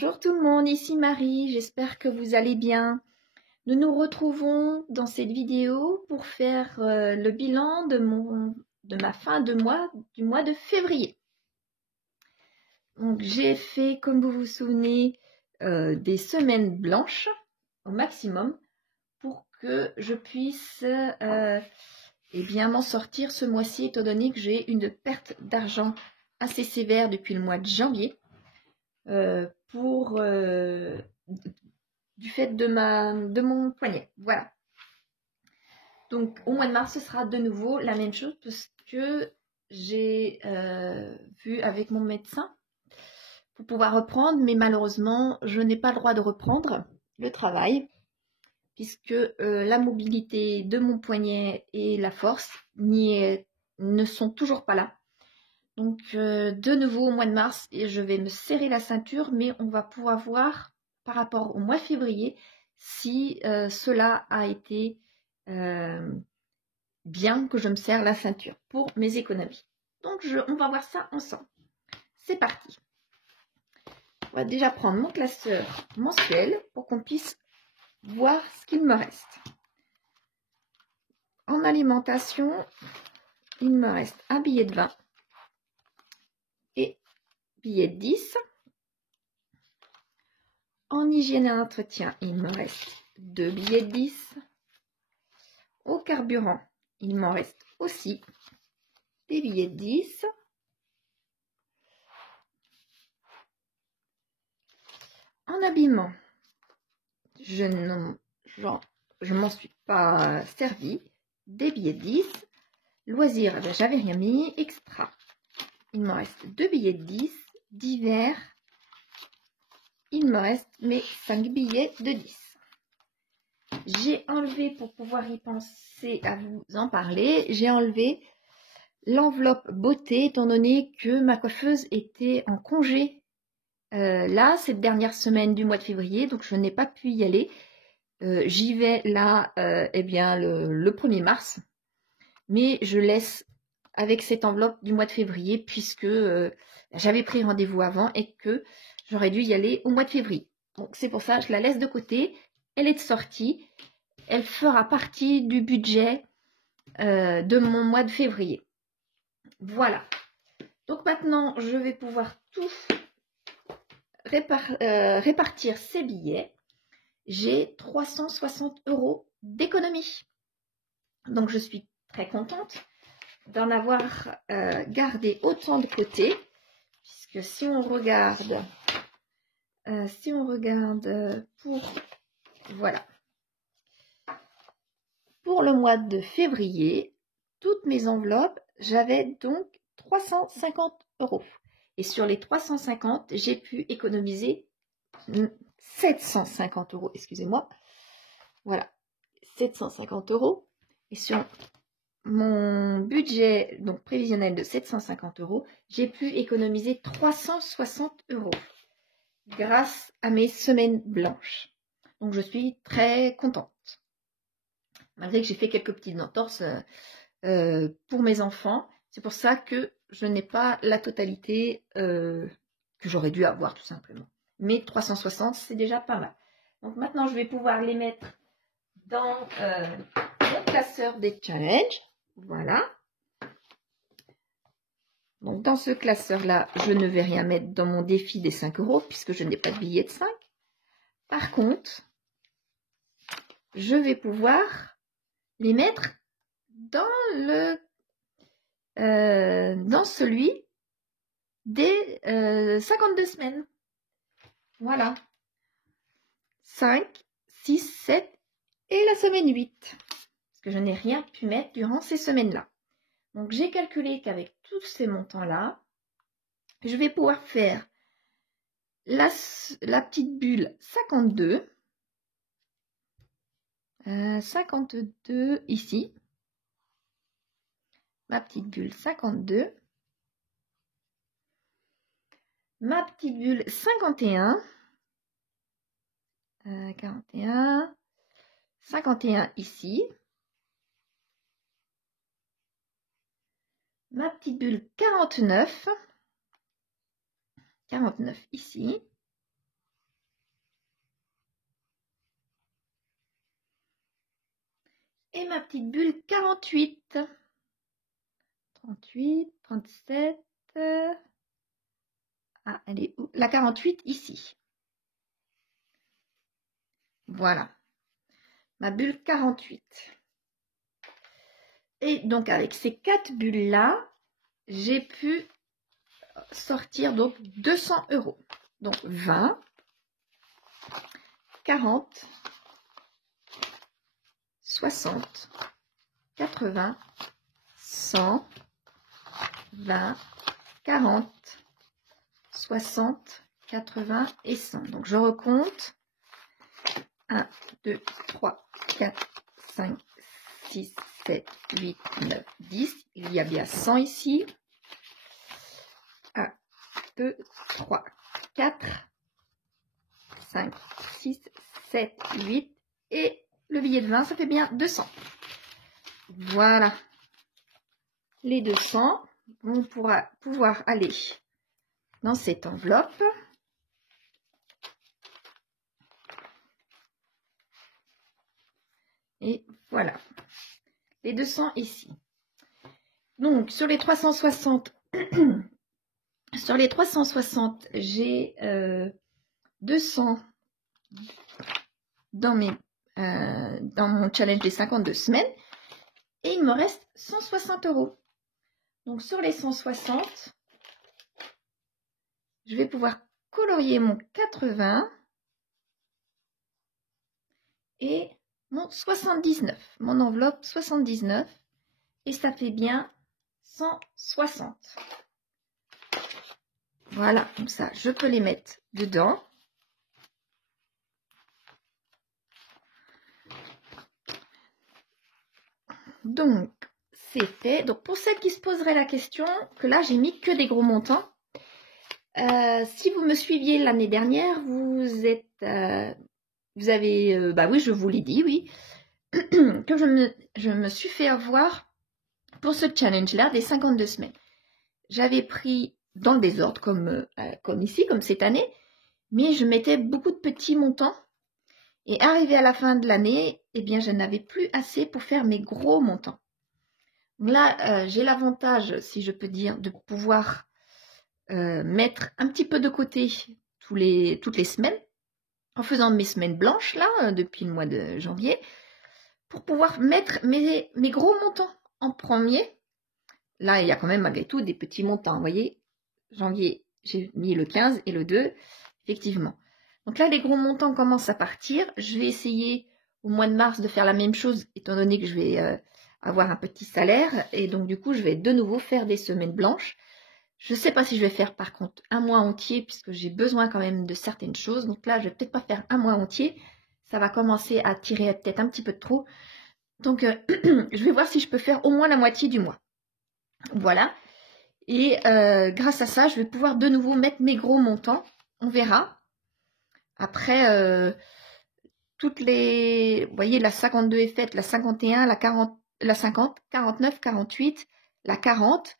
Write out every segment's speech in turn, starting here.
Bonjour tout le monde, ici Marie, j'espère que vous allez bien. Nous nous retrouvons dans cette vidéo pour faire le bilan de ma fin de mois, du mois de février. Donc j'ai fait, comme vous vous souvenez, des semaines blanches au maximum pour que je puisse m'en sortir ce mois-ci, étant donné que j'ai une perte d'argent assez sévère depuis le mois de janvier. Du fait de mon poignet. Voilà. Donc au mois de mars, ce sera de nouveau la même chose parce que j'ai vu avec mon médecin pour pouvoir reprendre, mais malheureusement, je n'ai pas le droit de reprendre le travail puisque la mobilité de mon poignet et la force ne sont toujours pas là. Donc, de nouveau au mois de mars, je vais me serrer la ceinture, mais on va pouvoir voir par rapport au mois de février si cela a été bien que je me serre la ceinture pour mes économies. Donc, on va voir ça ensemble. C'est parti. On va déjà prendre mon classeur mensuel pour qu'on puisse voir ce qu'il me reste. En alimentation, il me reste un billet de 20 et billet de 10. En hygiène et entretien, il me reste 2 billets de 10. Au carburant, il m'en reste aussi des billets de 10. En habillement, je m'en suis pas servi. Des billets de 10. Loisirs, j'avais rien mis. Extra, il me reste 2 billets de 10. Divers, il me reste mes 5 billets de 10. J'ai enlevé, pour pouvoir y penser à vous en parler, j'ai enlevé l'enveloppe beauté, étant donné que ma coiffeuse était en congé là, cette dernière semaine du mois de février, donc je n'ai pas pu y aller. J'y vais là, le 1er mars, mais je laisse avec cette enveloppe du mois de février, puisque j'avais pris rendez-vous avant et que j'aurais dû y aller au mois de février. Donc c'est pour ça, je la laisse de côté. Elle est de sortie. Elle fera partie du budget de mon mois de février. Voilà. Donc maintenant, je vais pouvoir tout répartir ces billets. J'ai 360 € d'économie. Donc je suis très contente d'en avoir gardé autant de côté. Puisque si on regarde pour le mois de février, toutes mes enveloppes, j'avais donc 350 €. Et sur les 350, j'ai pu économiser 750 €, excusez-moi. Voilà, 750 €. Et sur mon budget donc prévisionnel de 750 €, j'ai pu économiser 360 € grâce à mes semaines blanches. Donc je suis très contente. Malgré que j'ai fait quelques petites entorses pour mes enfants. C'est pour ça que je n'ai pas la totalité que j'aurais dû avoir tout simplement. Mais 360, c'est déjà pas mal. Donc maintenant, je vais pouvoir les mettre dans mon classeur des challenges. Voilà. Donc dans ce classeur-là, je ne vais rien mettre dans mon défi des 5 € puisque je n'ai pas de billet de 5. Par contre, je vais pouvoir les mettre dans celui des 52 semaines. Voilà. 5, 6, 7 et la semaine 8. Parce que je n'ai rien pu mettre durant ces semaines-là. Donc j'ai calculé qu'avec tous ces montants-là, je vais pouvoir faire la petite bulle 52. 52 ici. Ma petite bulle 52. Ma petite bulle 51. 41. 51 ici. Ma petite bulle 49. 49 ici. Et ma petite bulle 48. 38, 37. Ah, elle est où? La 48 ici. Voilà. Ma bulle 48. Et donc avec ces 4 bulles là, j'ai pu sortir donc 200 €. Donc 20, 40, 60, 80, 100, 20, 40, 60, 80 et 100. Donc je recompte. 1, 2, 3, 4, 5, 6, 7, 8, 9, 10. Il y a bien 100 ici. 1, 2, 3, 4, 5, 6, 7, 8. Et le billet de 20, ça fait bien 200. Voilà. Les 200, on pourra pouvoir aller dans cette enveloppe. Et voilà. Les 200 ici. Donc, sur les 360, j'ai 200 dans mon challenge des 52 semaines. Et il me reste 160 €. Donc, sur les 160, je vais pouvoir colorier mon 80 et mon 79. Mon enveloppe 79. Et ça fait bien 160. Voilà, comme ça, je peux les mettre dedans. Donc, c'est fait. Donc, pour celles qui se poseraient la question, que là, j'ai mis que des gros montants. Si vous me suiviez l'année dernière, vous avez, bah oui, je vous l'ai dit, oui, que je me suis fait avoir pour ce challenge-là des 52 semaines. J'avais pris dans le désordre, comme ici, comme cette année, mais je mettais beaucoup de petits montants. Et arrivé à la fin de l'année, eh bien, je n'avais plus assez pour faire mes gros montants. Là, j'ai l'avantage, si je peux dire, de pouvoir mettre un petit peu de côté toutes les semaines, en faisant mes semaines blanches, là, depuis le mois de janvier, pour pouvoir mettre mes gros montants en premier. Là, il y a quand même, malgré tout, des petits montants. Vous voyez, janvier, j'ai mis le 15 et le 2, effectivement. Donc là, les gros montants commencent à partir. Je vais essayer au mois de mars de faire la même chose, étant donné que je vais avoir un petit salaire. Et donc, du coup, je vais de nouveau faire des semaines blanches. Je ne sais pas si je vais faire, par contre, un mois entier, puisque j'ai besoin quand même de certaines choses. Donc là, je ne vais peut-être pas faire un mois entier. Ça va commencer à tirer peut-être un petit peu de trop. Donc, je vais voir si je peux faire au moins la moitié du mois. Voilà. Et grâce à ça, je vais pouvoir de nouveau mettre mes gros montants. On verra. Après, toutes les... Vous voyez, la 52 est faite, la 51, la 40, la 50, 49, 48, la 40.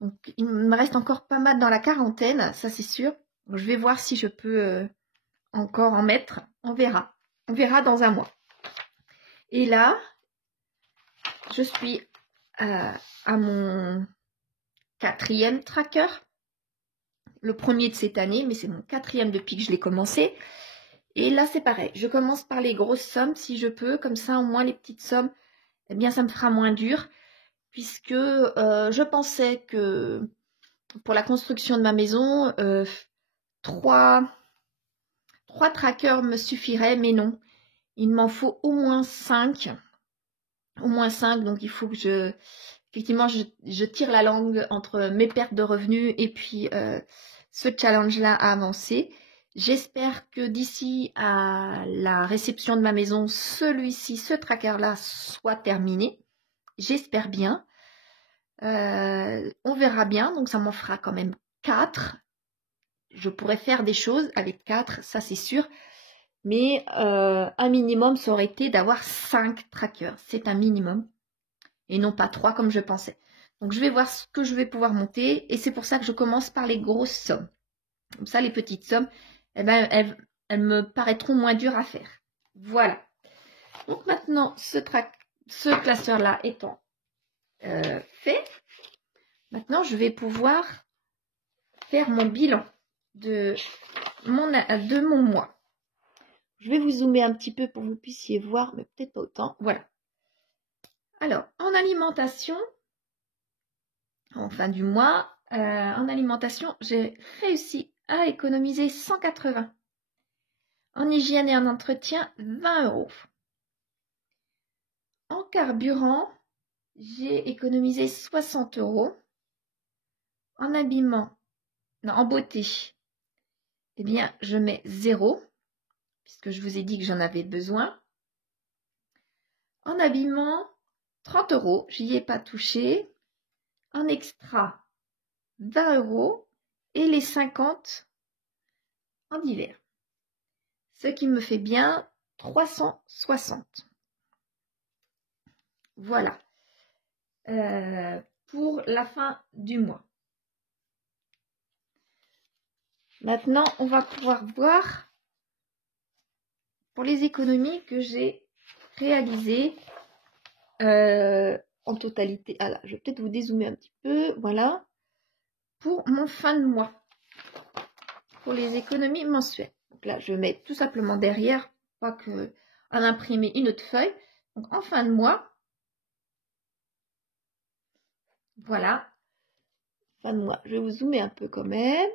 Donc, il me reste encore pas mal dans la quarantaine, ça c'est sûr. Donc, je vais voir si je peux encore en mettre. On verra. On verra dans un mois. Et là, je suis à mon 4e tracker. Le premier de cette année, mais c'est mon 4e depuis que je l'ai commencé. Et là, c'est pareil. Je commence par les grosses sommes si je peux. Comme ça, au moins, les petites sommes, eh bien, ça me fera moins dur. Puisque je pensais que pour la construction de ma maison, 3 trackers me suffiraient. Mais non, il m'en faut au moins 5. Au moins 5. Donc, il faut que effectivement, je tire la langue entre mes pertes de revenus et puis ce challenge-là à avancer. J'espère que d'ici à la réception de ma maison, ce tracker-là soit terminé. J'espère bien. On verra bien. Donc, ça m'en fera quand même 4. Je pourrais faire des choses avec 4, ça c'est sûr. Mais un minimum, ça aurait été d'avoir 5 trackers. C'est un minimum. Et non pas 3 comme je pensais. Donc, je vais voir ce que je vais pouvoir monter. Et c'est pour ça que je commence par les grosses sommes. Comme ça, les petites sommes, eh ben, elles me paraîtront moins dures à faire. Voilà. Donc, maintenant, ce classeur-là étant fait, maintenant je vais pouvoir faire mon bilan de mon mois. Je vais vous zoomer un petit peu pour que vous puissiez voir, mais peut-être pas autant. Voilà. Alors, en alimentation, en fin du mois, en alimentation, j'ai réussi à économiser 180. En hygiène et en entretien, 20 €. En carburant, j'ai économisé 60 €. En habillement, non, en beauté, eh bien, je mets 0, puisque je vous ai dit que j'en avais besoin. En habillement, 30 €, j'y ai pas touché. En extra, 20 € et les 50 en hiver. Ce qui me fait bien 360. Voilà. Pour la fin du mois. Maintenant, on va pouvoir voir pour les économies que j'ai réalisées en totalité. Ah là, je vais peut-être vous dézoomer un petit peu. Voilà. Pour mon fin de mois. Pour les économies mensuelles. Donc là, je mets tout simplement derrière, pas que à imprimer une autre feuille. Donc en fin de mois, voilà. Fin de mois. Je vais vous zoomer un peu quand même.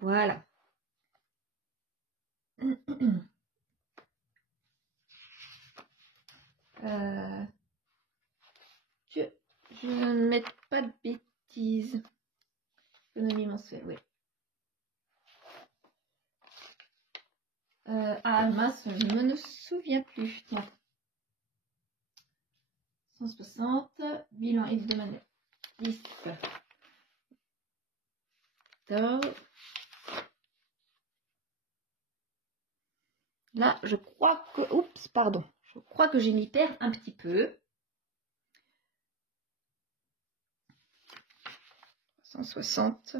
Voilà. Je ne mets pas de bêtises. Économie mensuelle, oui. Ah mince, je me ne souviens plus. Non. 160, bilan hebdomadaire. 10. 14. Là, je crois que... Oups, pardon. Je crois que j'ai m'y perds un petit peu. 160.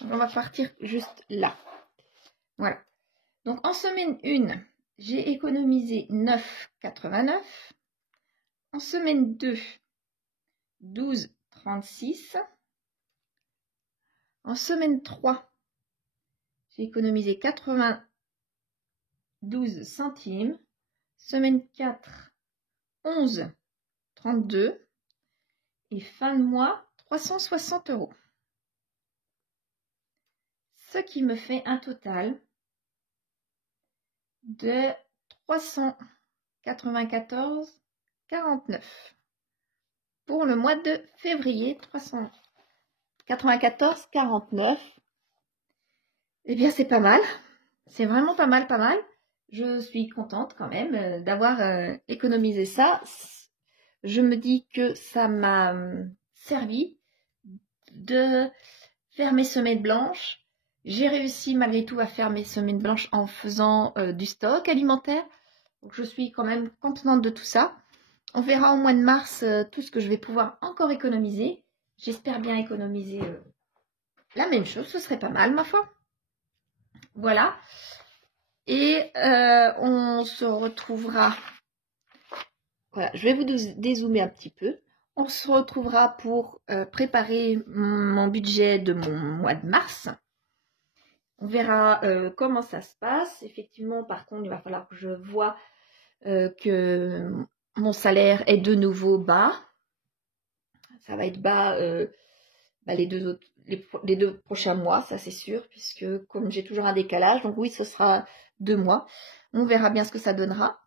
On va partir juste là. Voilà. Donc, en semaine 1, j'ai économisé 9,89. En semaine 2, 12,36. En semaine 3, j'ai économisé 92 centimes. Semaine 4, 11,32. Et fin de mois, 360 €. Ce qui me fait un total de 394,49 pour le mois de février. 394,49. Eh bien, c'est pas mal. C'est vraiment pas mal, pas mal. Je suis contente quand même d'avoir économisé ça. Je me dis que ça m'a servi de faire mes semaines blanches. J'ai réussi malgré tout à faire mes semaines blanches en faisant du stock alimentaire. Donc je suis quand même contente de tout ça. On verra au mois de mars tout ce que je vais pouvoir encore économiser. J'espère bien économiser la même chose. Ce serait pas mal, ma foi. Voilà. Et on se retrouvera. Voilà, je vais vous dézoomer un petit peu. On se retrouvera pour préparer mon budget de mon mois de mars. On verra comment ça se passe. Effectivement, par contre, il va falloir que je vois que mon salaire est de nouveau bas. Ça va être bas les deux prochains mois, ça c'est sûr, puisque comme j'ai toujours un décalage, donc oui, ce sera 2 mois. On verra bien ce que ça donnera.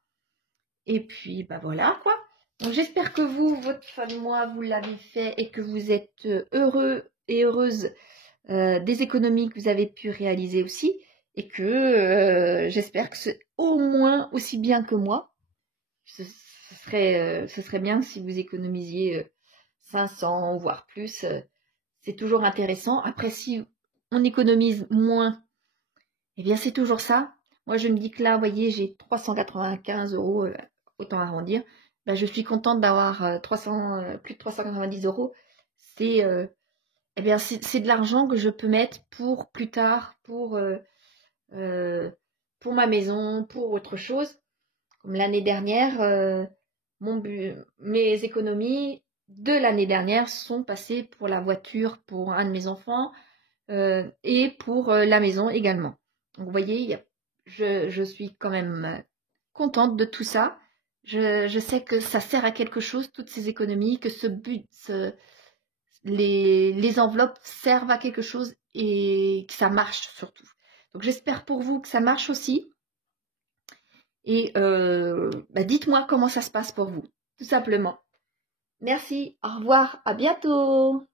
Et puis, bah voilà quoi. Donc j'espère que vous, votre fin de mois, vous l'avez fait et que vous êtes heureux et heureuse des économies que vous avez pu réaliser aussi. Et que j'espère que c'est au moins aussi bien que moi. Ce serait bien si vous économisiez 500 voire plus. C'est toujours intéressant. Après, si on économise moins, eh bien c'est toujours ça. Moi, je me dis que là, vous voyez, j'ai 395 €, autant arrondir. Ben, je suis contente d'avoir plus de 390 €. C'est eh bien, c'est de l'argent que je peux mettre pour plus tard, pour ma maison, pour autre chose. Comme l'année dernière, mes économies de l'année dernière sont passées pour la voiture pour un de mes enfants et pour la maison également. Donc, vous voyez, je suis quand même contente de tout ça. Je sais que ça sert à quelque chose, toutes ces économies, que les enveloppes servent à quelque chose et que ça marche surtout. Donc j'espère pour vous que ça marche aussi. Et dites-moi comment ça se passe pour vous, tout simplement. Merci, au revoir, à bientôt.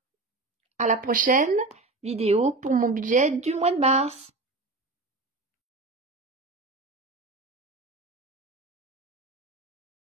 À la prochaine vidéo pour mon budget du mois de mars.